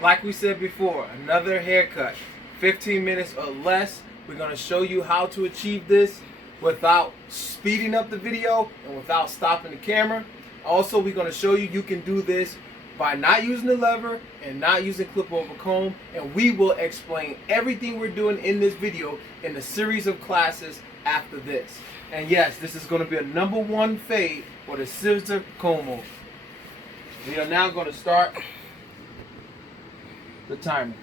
like we said before, another haircut, 15 minutes or less. We're going to show you how to achieve this without speeding up the video and without stopping the camera. Also, we're going to show you can do this by not using the lever and not using clip over comb, and we will explain everything we're doing in this video in a series of classes after this. And yes, this is going to be a #1 fade for the scissor comb over. We are now going to start the timer.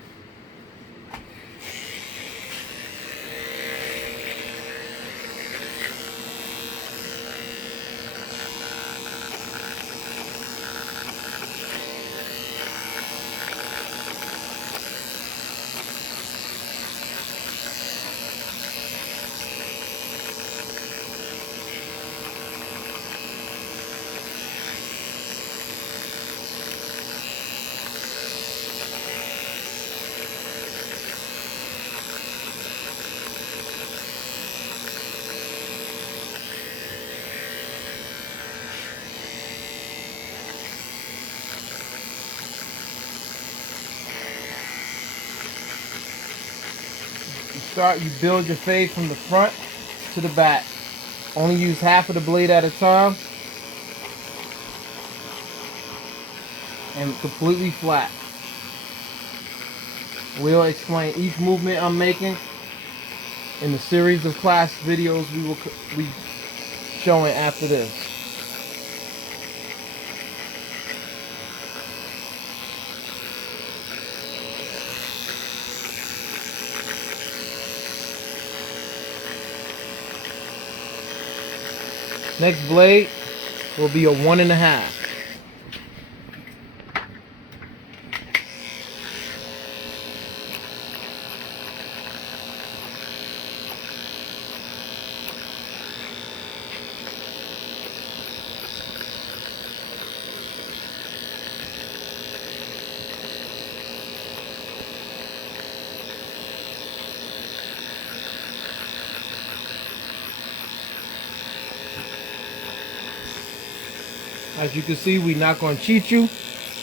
You build your fade from the front to the back. Only use half of the blade at a time and completely flat. We'll explain each movement I'm making in the series of class videos we will be showing after this. Next blade will be a 1.5. As you can see, we're not going to cheat you.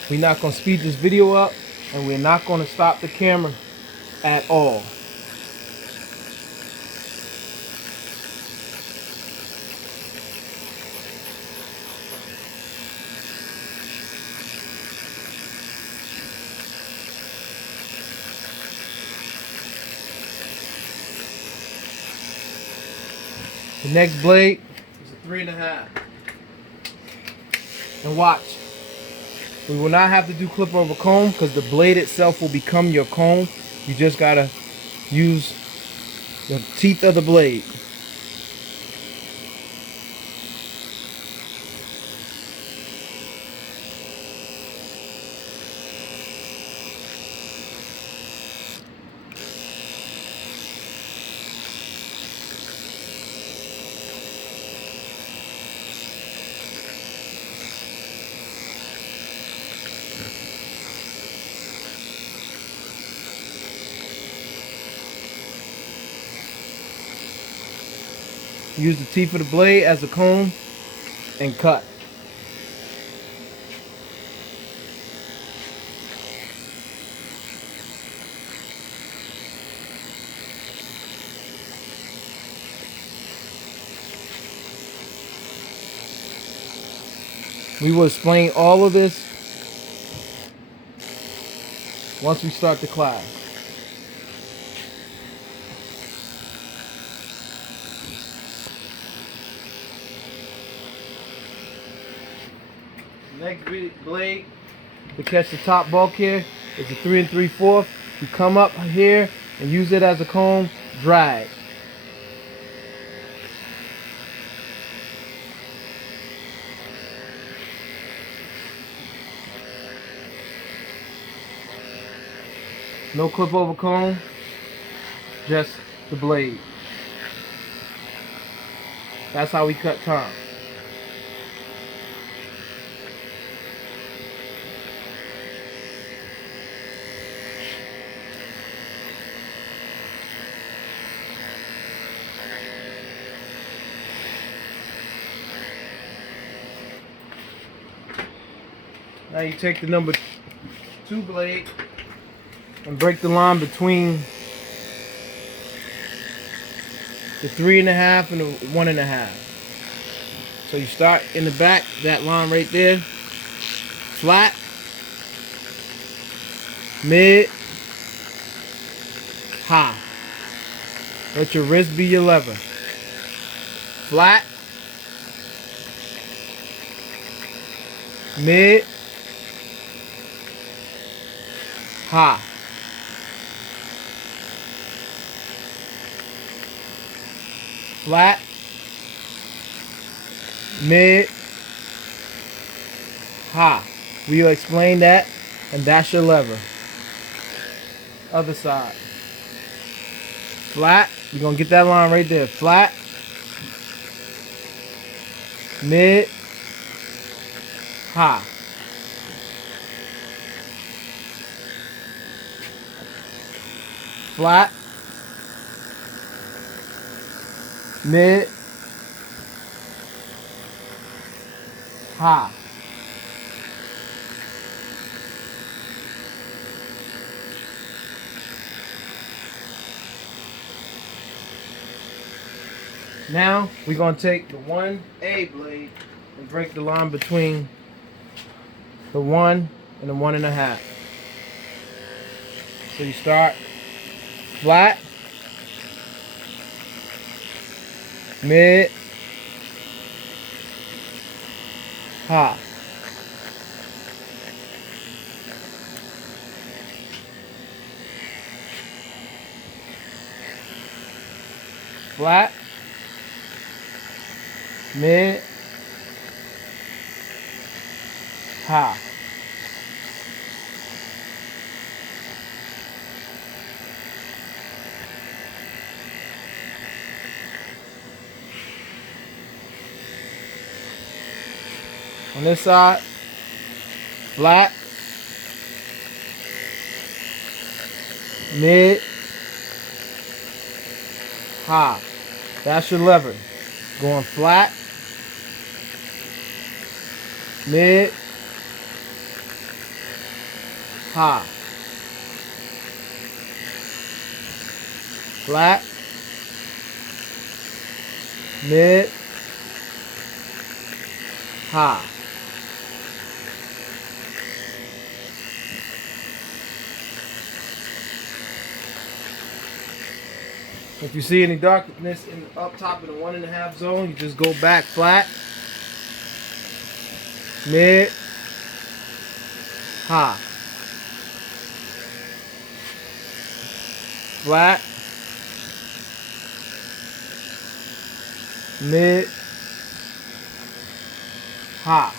We're not going to speed this video up. And we're not going to stop the camera at all. The next blade is a 3.5. And watch, we will not have to do clip over comb because the blade itself will become your comb. You just gotta use the teeth of the blade. Use the teeth of the blade as a comb and cut. We will explain all of this once we start the class. Next blade to catch the top bulkhead is a 3 3/4. You come up here and use it as a comb, drag. No clip over comb, just the blade. That's how we cut time. Now you take the number 2 blade and break the line between the 3.5 and the 1.5. So you start in the back, that line right there, flat, mid, high. Let your wrist be your lever. Flat, mid, high. Flat, mid, high. We'll explain that, and that's your lever. Other side. Flat, you're gonna get that line right there. Flat, mid, high. Flat, mid, high. Now we're gonna take the 1A blade and break the line between the 1 and the 1.5. So you start flat, mid, high. Flat, mid, high. On this side, flat, mid, high. That's your lever. Going flat, mid, high. Flat, mid, high. If you see any darkness in the up top of the 1.5 zone, you just go back flat, mid, high. Flat, mid, high.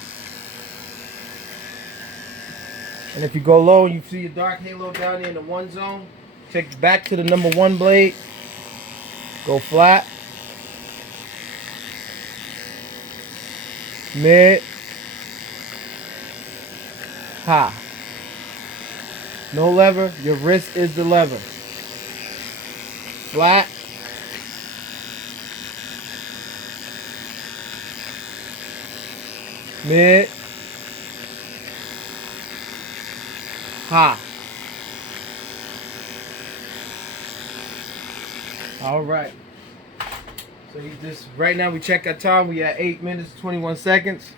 And if you go low and you see a dark halo down there in the 1 zone, take it back to the number 1 blade, go flat, mid, high. No lever, your wrist is the lever. Flat, mid, high. All right. So you just right now we check our time. We at 8 minutes 21 seconds.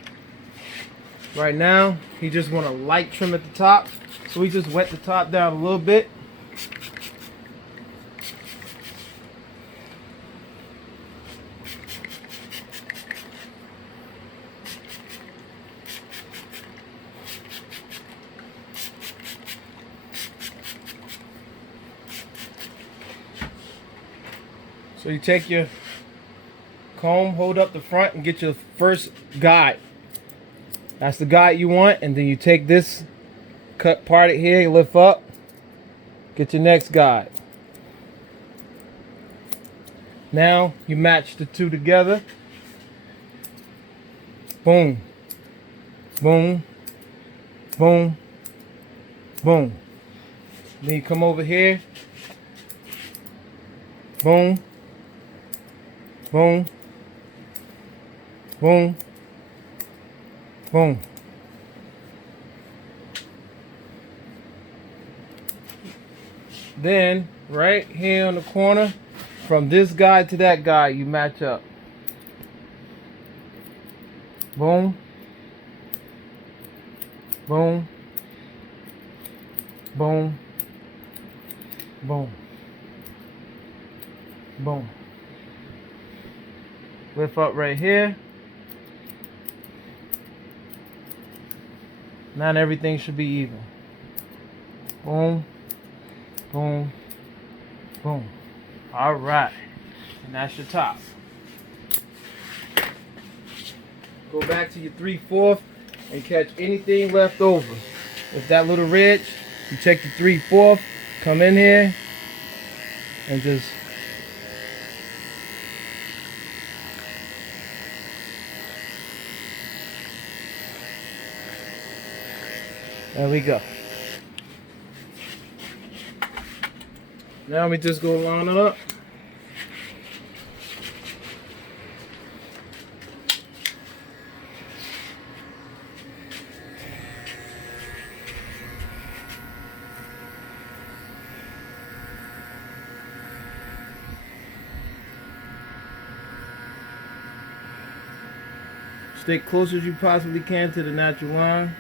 Right now he just want a light trim at the top, so we just wet the top down a little bit. So you take your comb, hold up the front, and get your first guide. That's the guide you want, and then you take this cut part it here, you lift up, get your next guide. Now you match the two together. Boom, boom, boom, boom. Then you come over here. Boom, boom, boom, boom. Then right here on the corner, from this guy to that guy, you match up. Boom. Boom. Boom. Boom. Boom. Lift up right here. Now everything should be even. Boom. Boom. Boom. All right. And that's your top. Go back to your 3/4 and catch anything left over. If that little ridge, you check the 3/4, come in here and just there we go. Now we just go line it up. Stay close as you possibly can to the natural line.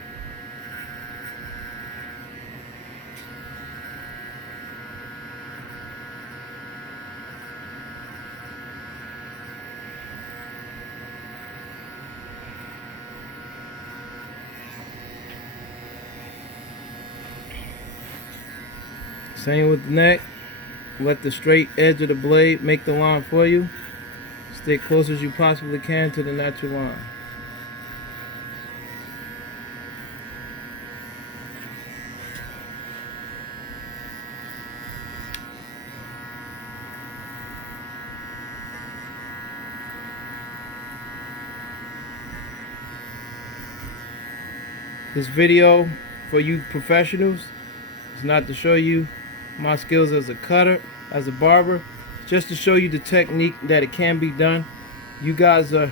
Same with the neck. Let the straight edge of the blade make the line for you. Stay close as you possibly can to the natural line. This video for you professionals is not to show you my skills as a cutter, as a barber, just to show you the technique that it can be done. You guys are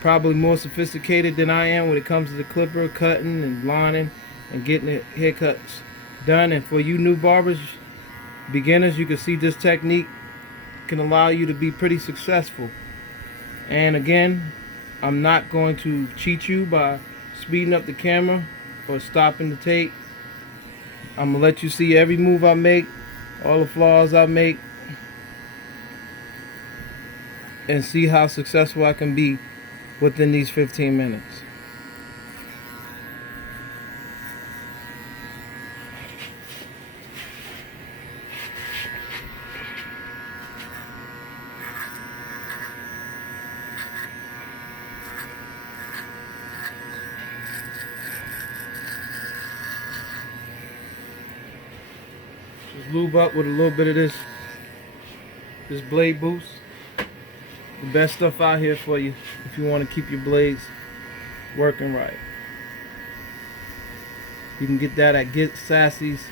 probably more sophisticated than I am when it comes to the clipper, cutting and lining and getting the haircuts done. And for you new barbers, beginners, you can see this technique can allow you to be pretty successful. And again, I'm not going to cheat you by speeding up the camera or stopping the tape. I'm gonna let you see every move I make, all the flaws I make, and see how successful I can be within these 15 minutes. Just lube up with a little bit of this blade boost. The best stuff out here for you if you want to keep your blades working right. You can get that at Get Sassy's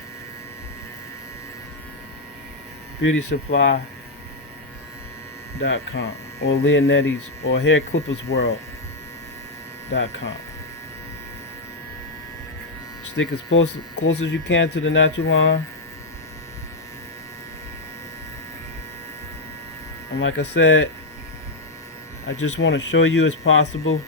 BeautySupply.com or Leonetti's or HairClippersWorld.com. Stick as close as you can to the natural line. And like I said, I just want to show you as possible.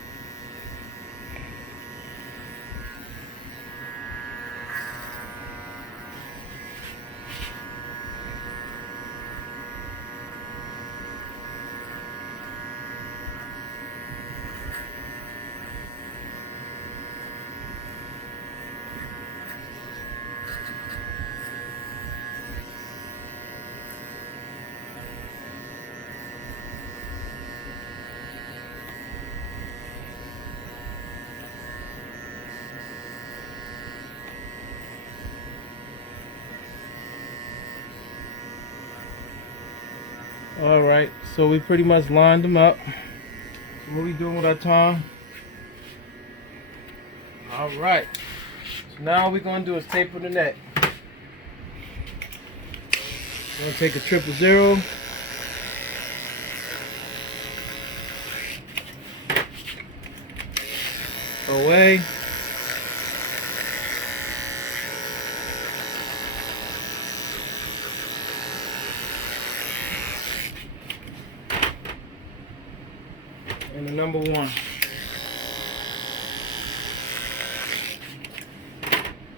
Alright, so we pretty much lined them up. So what are we doing with our time? Alright, so now what we're going to do is taper the neck. We're going to take a 000. Away. and the number 1.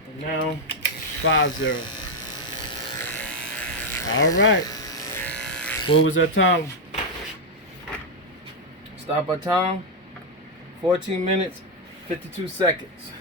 And now 5-0. All right. What was our time? Stop our time. 14 minutes, 52 seconds.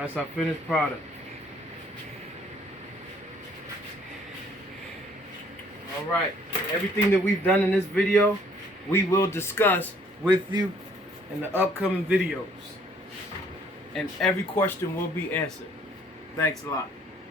That's our finished product. Alright, everything that we've done in this video, we will discuss with you in the upcoming videos. And every question will be answered. Thanks a lot.